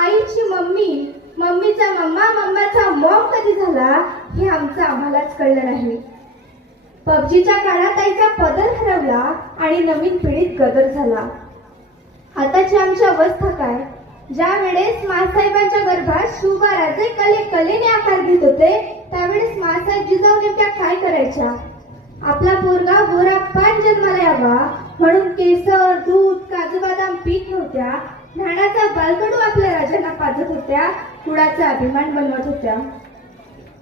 आईची मम्मी, मम्मीचा mamma, मम्माचा Maugham कधी झाला हे आमचं आम्हालाच कळलं नाही. पबजीच्या काळात आईचा पदर हरवला आणि नवीन पिढीत गदर झाला. आताची आमची अवस्था काय? ज्या वेळेस मासाहेबांच्या गर्भात शिवबाराजे कलेने आकार घेत होते त्यावेळेस मासाहेब जिजाऊ नेमक्या काय करायच्या? आपला पोरगा गोरा पान जन्माला यावा म्हणून केसर, दूध, काजू बदाम पीत नव्हत्या. न्हाणाचा बालकडू आपल्या राजांना पाजत होत्या, कुळाचा अभिमान बनवत होत्या.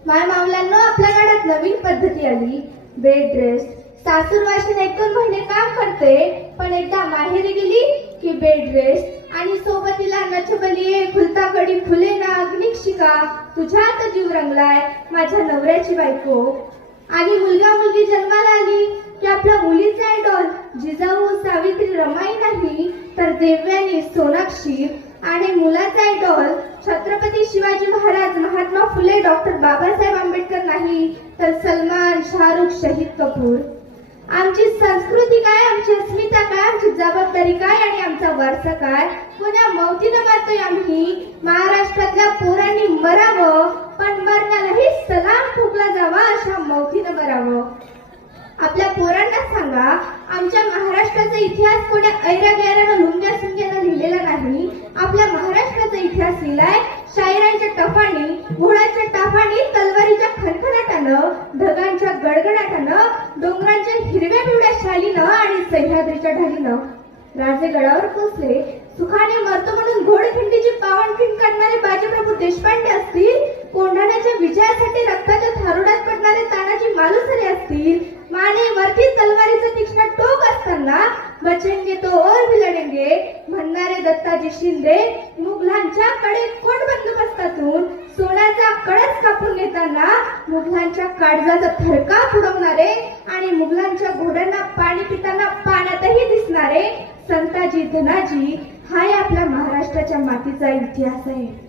माय मावल्यांनो, आपल्या काळात नवीन पद्धती आली. Bed rest. सासूर वाशिन 1-2 महिने काम करते पण एकदा माहेरी गेली की बेड रेस्ट आणि सोबतीला नचबलिये, खुलता कडी फुले ना अग्निक शिका, तुझ्यात जीव रंगलाय माझ्या नवऱ्याची बायको. आणि मुलगा मुलगी जन्माला आली की आपल्या मुलीचा आयडॉल जिजाऊ सावित्री रमाई नाही तर देवयानी सोनाक्षी आणि मुलाचा आयडॉल छत्रपती शिवाजी महाराज, महात्मा फुले, डॉक्टर बाबासाहेब आंबेडकर नाही तर सलमान, शाहरुख, शहीद कपूर. आमची संस्कृती काय, आमची अस्मिता काय, आमची जबाबदारी काय आणि आमचा वारसा काय? कोण्या मौतीनं मारतोय आम्ही? महाराष्ट्रातल्या पोरांनी मरावं पण मरण्यालाही सलाम ठोकला जावा अशा मौतीनं मरावं. आपल्या पोरांना सांगा, आमच्या महाराष्ट्राचा इतिहास कोण्या ऐरा गैरानं लुंग्या सुंग्यानं लिहिलेला नाही. आपल्या महाराष्ट्राचा इतिहास लिहिलाय शाहिरांच्या टफानी, घोड्यांच्या टाफानी, तलवारीच्या खणखणाटानं, ढगांच्या गडगडाटानं, डोंगरांच्या हिरव्या पिवळ्या शालीनं आणि सह्याद्रीच्या ढालीनं. राजे गडावर पोचले, सुखाने मरतो म्हणून घोडखिंडीची पावनखिंड काढणारे बाजीप्रभू देशपांडे असतील, कोंढाण्याच्या विजयासाठी रक्ताच्या थारोड्यात पडणारे तानाजी मालुसरे असतील, माने वरती तलवारीचं तीक्ष्ण टोक असताना बचेंगे तो और भी लढेंगे म्हणणारे दत्ताजी शिंदे, मुघलांच्या कडे कोट बंदोबस्तातून सोन्याचा कळस कापून नेताना मुघलांच्या काळजाचा थरकाप उडवणारे आणि मुघलांच्या घोड्यांना पाणी पिताना पाण्यातही दिसणारे संताजी धनाजी हा आपल्या महाराष्ट्राच्या मातीचा इतिहास आहे.